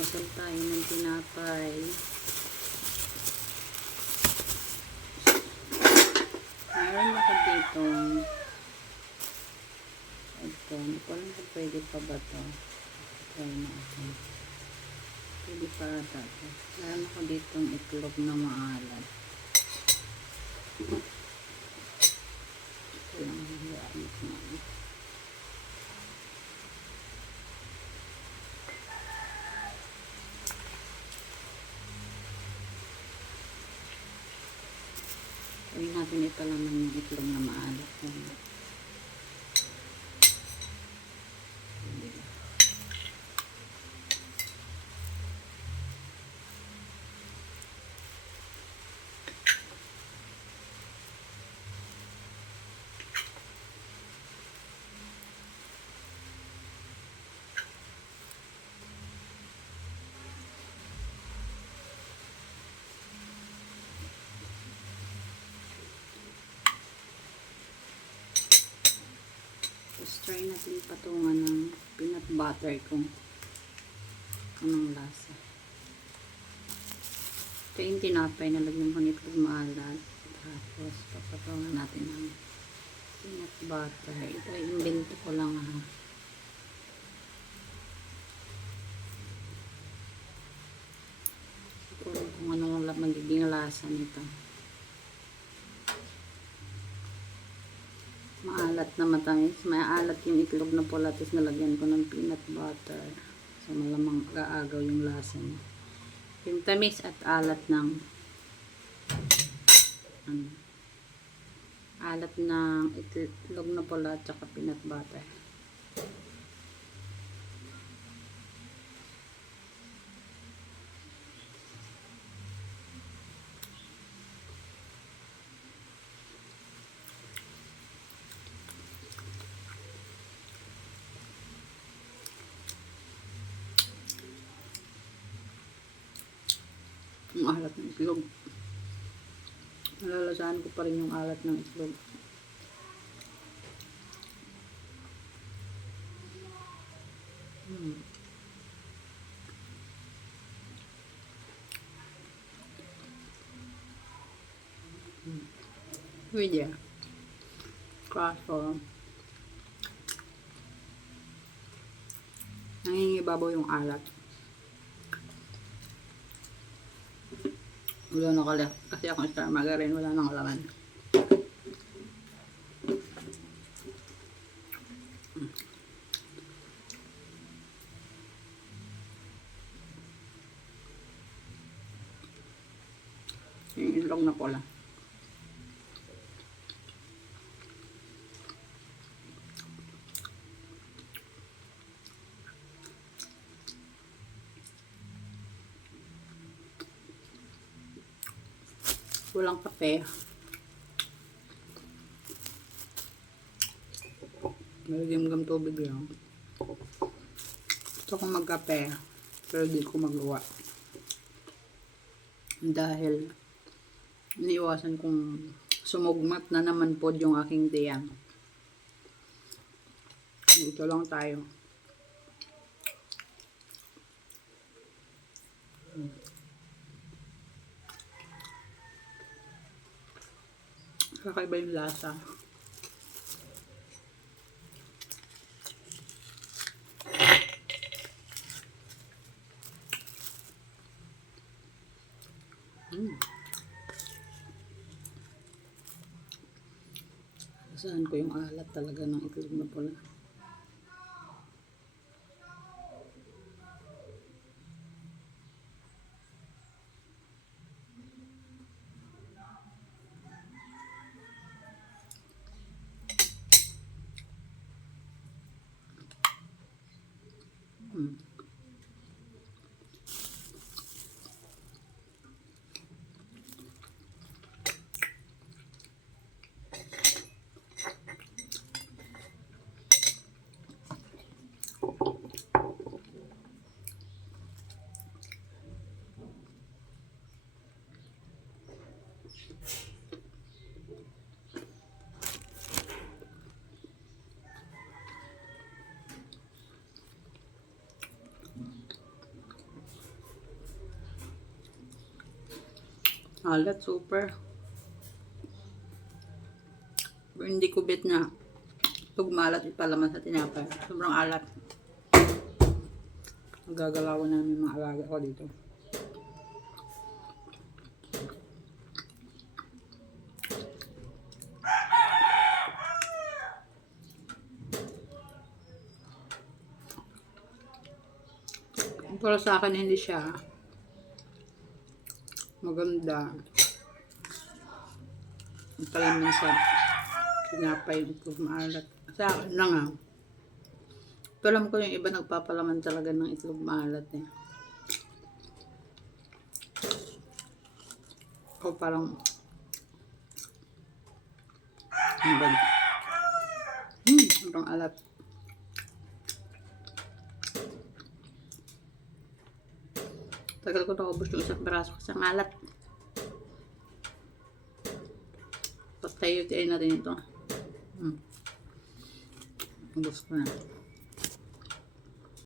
Almusal tayo ng tinapay. Meron ako dito. Ito. Hindi ko alam kung pwede pa ba ito. Try na ako. Pwede pa ata ito. Meron ako dito itlog na maalat. Ito lang hiyaan ko na. Gawin natin ito naman yung itlog na maalat. Tapos try natin patungan ng peanut butter kung anong lasa. Ito yung tinapay na lagyan ko nito maalat. Tapos papatungan natin ng peanut butter. Ito ay invento ko lang ha. Kung anong magiging lasa nito. Maalat na matamis. May alat yung itlog na pula. Tapos nalagyan ko ng peanut butter. So malamang kaagaw yung lasa niya. Yung tamis at alat ng alat ng itlog na pula at saka peanut butter. Ang alat ng itlog. Nalalasahan ko pa rin yung alat ng itlog. Pwede. Kaso nangingibabaw yung alat. Wala na kasi akong star margarine, wala nang laman. Yung itlog na pula. Walang kape. Nalagyan tubig lang. Gusto kong magkape, pero di ko magawa. Dahil iniiwasan kong sumugmat na naman po yung aking tiyan. Dito lang tayo. Kakaiba yung lasa. Saan ko yung alat talaga ng itlog na pula. Alat, super. Pero hindi ko bet na pag malat ipalaman sa tinapay. Sobrang alat. Gagalawan namin mga alaga ko dito. Pero sa akin hindi siya maganda. Ang palaman sa tinapay pag maalat. Sa akin lang ha. Pero alam ko yung iba nagpapalaman talaga ng itlog maalat eh. O parang sobrang alat. Tagal ko nakubos yung isang braso kasi ang alat. Patay natin ito. Ubos ko na.